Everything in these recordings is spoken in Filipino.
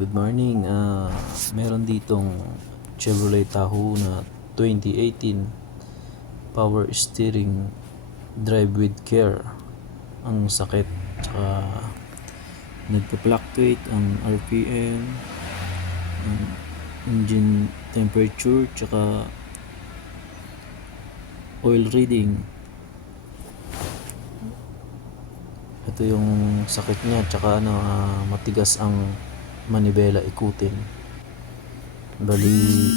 Good morning. Meron ditong Chevrolet Tahoe na 2018 power steering, drive with care. Ang sakit, tsaka nagpa-fluctuate ang RPM, ang engine temperature, tsaka oil reading. Ito yung sakit niya, tsaka matigas ang manibela ikutin. Bali,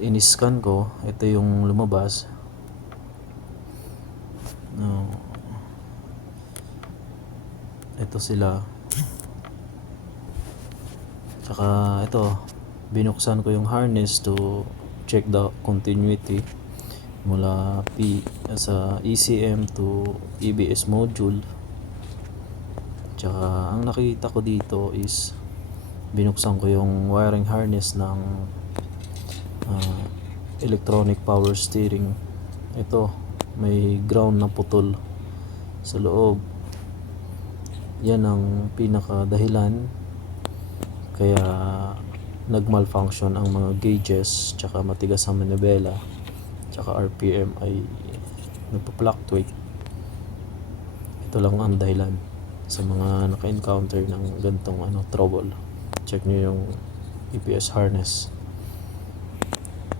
in-scan ko, ito yung lumabas. Ito sila. Tsaka ito, binuksan ko yung harness to check the continuity mula sa ECM to EBS module. Tsaka ang nakita ko dito is binuksan ko yung wiring harness ng electronic power steering. Ito, may ground na putol sa loob. Yan ang pinaka dahilan kaya nagmalfunction ang mga gauges, tsaka matigas ang manibela, tsaka RPM ay nagpa-fluctuate. Ito lang ang dahilan sa mga naka-encounter ng gantong trouble. Check nyo yung EPS harness.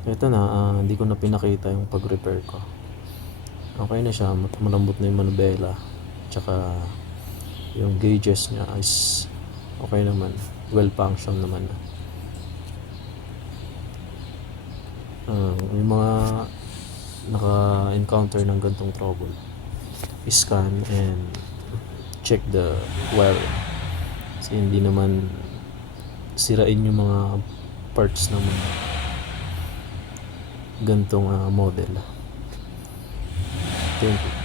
Ito na, hindi ko na pinakita yung pag-repair ko. Okay na siya, malambot na yung manibela, tsaka yung gauges niya is okay naman, well function naman. Yung mga naka-encounter ng gantong trouble, scan and check the wiring, kasi hindi naman sirain yung mga parts ng mga gantong model. Thank you.